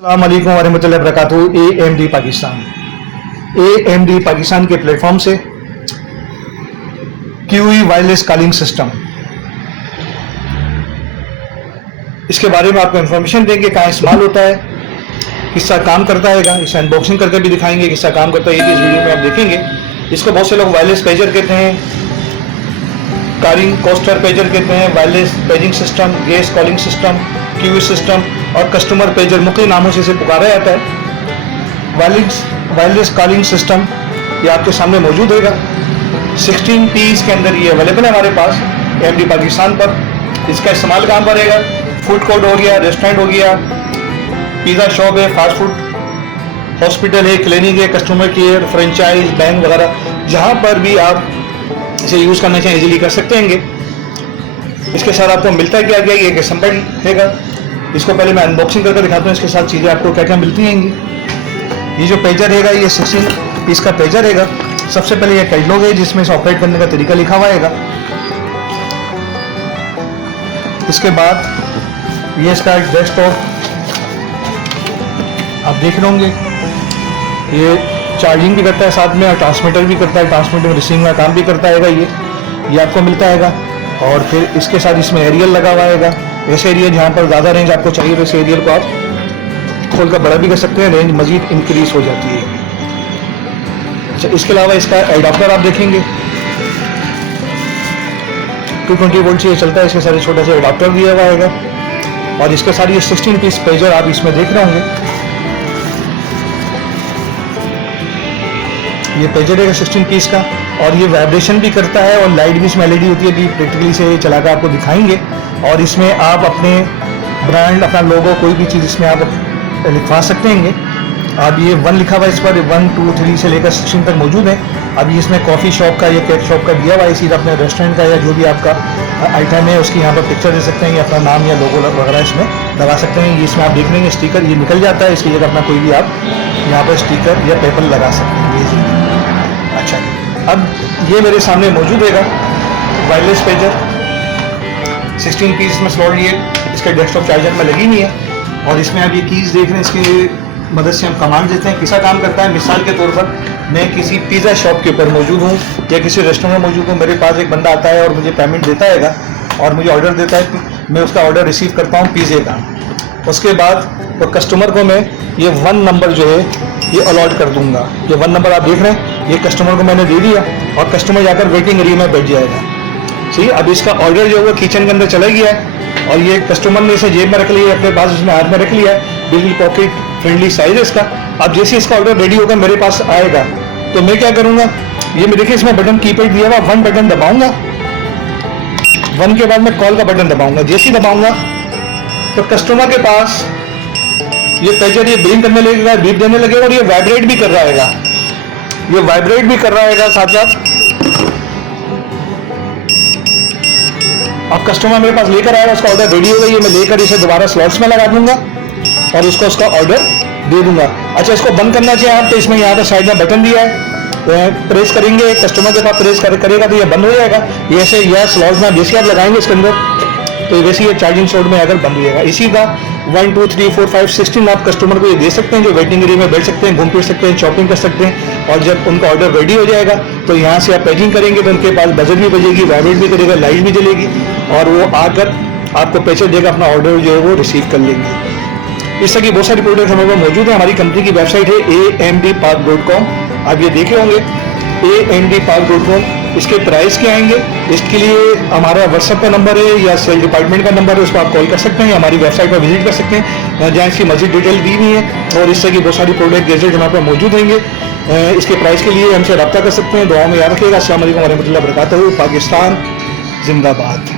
अस्सलाम वालेकुम वरहमतुल्लाहि वबरकातुहू। AMD पाकिस्तान के प्लेटफॉर्म से QE वायरलेस कॉलिंग सिस्टम, इसके बारे में आपको इन्फॉर्मेशन देंगे, कहाँ इस्तेमाल होता है, किस तरह काम करता है। इसका अनबॉक्सिंग करके भी दिखाएंगे किस तरह काम करता है। ये भी इस वीडियो में आप देखेंगे। इसको बहुत से लोग वायरलेस पेजर कहते हैं, कॉलिंग कोस्टर पेजर कहते हैं, wireless paging system, gas calling system, QE system और कस्टमर पेजर, मुख्तलिफ नामों से इसे पुकारा जाता है। वायरलेस कॉलिंग सिस्टम ये आपके सामने मौजूद होगा। 16 पीस के अंदर ये अवेलेबल है हमारे पास AMD पाकिस्तान पर। इसका इस्तेमाल कहाँ पर रहेगा? फूड कोर्ट हो गया, रेस्टोरेंट हो गया, पिज़्ज़ा शॉप है, फास्ट फूड, हॉस्पिटल है, क्लिनिक है, कस्टमर केयर, फ्रेंचाइज, बैंक वगैरह, जहाँ पर भी आप इसे यूज़ करना चाहें इजीली कर सकते हैं। इसके साथ आपको मिलता क्या क्या, ये असेंबल हैगा। इसको पहले मैं अनबॉक्सिंग करके दिखाता हूँ, इसके साथ चीज़ें आपको क्या क्या मिलती हैं। ये जो पेजर हैगा ये 16 पीस का पेजर हैगा। सबसे पहले ये कैटलॉग है जिसमें इसे ऑपरेट करने का तरीका लिखा हुआ हैगा। इसके बाद ये इसका डेस्कटॉप आप देख रहे होंगे, ये चार्जिंग भी करता है साथ में और ट्रांसमीटर भी करता है, ट्रांसमीटर रिसीविंग का काम भी करता है। ये आपको मिलता है। और फिर इसके साथ इसमें एरियल लगा हुआ है। ऐसे एरिया जहाँ पर ज़्यादा रेंज आपको चाहिए वैसे एरियल को आप खोल कर बड़ा भी कर सकते हैं, रेंज मज़ीद इंक्रीज हो जाती है। अच्छा, इसके अलावा इसका एडाप्टर आप देखेंगे 220 वोल्ट से ये चलता है। इसके साथ छोटा सा एडाप्टर दिया हुआ है। और इसके साथ ये 16 पीस पेजर आप इसमें देख रहे होंगे। ये पेजर है 16 पीस का और ये वाइब्रेशन भी करता है और लाइट भी इसमें LED होती है। अभी प्रैक्टिकली से चलाकर आपको दिखाएंगे। और इसमें आप अपने ब्रांड, अपना लोगो, कोई भी चीज़ इसमें आप लिखवा सकते हैं। अब ये 1 लिखा हुआ है इस पर, 1, 2, 3 से लेकर 16 तक मौजूद है। अभी इसमें कॉफ़ी शॉप का या केक शॉप का दिया हुआ है। सीधा अपने रेस्टोरेंट का या जो भी आपका आइटम है उसकी यहाँ पर पिक्चर दे सकते हैं या अपना नाम या लोगो वगैरह इसमें लगा सकते हैं। ये इसमें आप देख लेंगे स्टिकर ये निकल जाता है, इसकी जगह अपना कोई भी आप यहाँ पर स्टिकर या पेपर लगा सकते हैं। ये अच्छा, अब ये मेरे सामने मौजूद है वायरलेस पेजर 16 पीस में स्लॉट। ये इसके डेस्कटॉप चार्जर में लगी हुई है और इसमें आप ये कीज़ देख रहे हैं, इसकी मदद से हम कमांड देते हैं। किसा काम करता है, मिसाल के तौर पर मैं किसी पिज़्ज़ा शॉप के ऊपर मौजूद हूँ या किसी रेस्टोरेंट में मौजूद हूँ, मेरे पास एक बंदा आता है और मुझे पेमेंट देता है और मुझे ऑर्डर देता है, मैं उसका ऑर्डर रिसीव करता हूँ पिज़्ज़े का। उसके बाद तो कस्टमर को मैं ये 1 नंबर जो है ये अलॉट कर दूंगा। ये 1 नंबर आप देख रहे हैं, ये कस्टमर को मैंने दे दिया और कस्टमर जाकर वेटिंग एरिया में बैठ जाएगा। ठीक, अब इसका ऑर्डर जो है किचन के अंदर चला गया है और ये कस्टमर ने इसे जेब में रख लिया, अपने पास उसने हाथ में रख लिया है। बिल्कुल पॉकेट फ्रेंडली साइज है इसका। अब जैसे इसका ऑर्डर रेडी होकर मेरे पास आएगा तो मैं क्या करूँगा, ये मैं देखिए इसमें बटन कीपैड दिया हुआ, 1 बटन दबाऊंगा, 1 के बाद मैं कॉल का बटन दबाऊंगा। जैसे ही दबाऊंगा तो कस्टमर के पास ये पेजर ये ब्लिंक करने लगेगा, बीप देने लगेगा और ये वाइब्रेट भी कर रहा है। ये वाइब्रेट भी कर रहा है साथ साथ। अब कस्टमर मेरे पास लेकर आएगा, उसका ऑर्डर रेडी होगा, ये मैं लेकर इसे दोबारा स्लॉट्स में लगा दूंगा और उसको उसका ऑर्डर दे दूंगा। अच्छा, इसको बंद करना चाहिए आप तो इसमें यहाँ पर साइड में बटन दिया है, तो प्रेस करेंगे, कस्टमर के पास प्रेस करेगा तो ये बंद हो जाएगा। ये ऐसे यह स्लॉट्स में जैसे आप लगाएंगे इसके अंदर तो वैसे ये चार्जिंग शॉट में अगर बंद हो जाएगा। इसी का 1, 2, 3, 4, 5, 16 आप कस्टमर को ये दे सकते हैं, जो वेटिंग एरिया में बैठ सकते हैं, घूम फिर सकते हैं, शॉपिंग कर सकते हैं। और जब उनका ऑर्डर रेडी हो जाएगा तो यहाँ से आप पेजिंग करेंगे तो उनके पास बजट भी बजेगी, वाइब्रेट भी करेगा, लाइट भी जलेगी और वो आकर आपको पैसे देकर अपना ऑर्डर जो है वो रिसीव कर लेंगे। इस तरह की बहुत सारी प्रोडक्ट हमारे पास मौजूद है। हमारी कंपनी की वेबसाइट है amdpark.com, आप ये देखे होंगे amdpark.com। इसके प्राइस क्या आएंगे, इसके लिए हमारा व्हाट्सएप का नंबर है या सेल डिपार्टमेंट का नंबर है, उस पर आप कॉल कर सकते हैं, हमारी वेबसाइट पर विजिट कर सकते हैं जहाँ इसकी मज़ीद डिटेल दी हुई है। और इस तरह की बहुत सारी प्रोडक्ट गैजेट हमारे पास मौजूद रहेंगे। इसके प्राइस के लिए हमसे रब्ता कर सकते हैं। दुआ में याद रखिएगा। अस्सलाम वालेकुम वरहमतुल्लाहि वबरकातुहू। पाकिस्तान जिंदाबाद।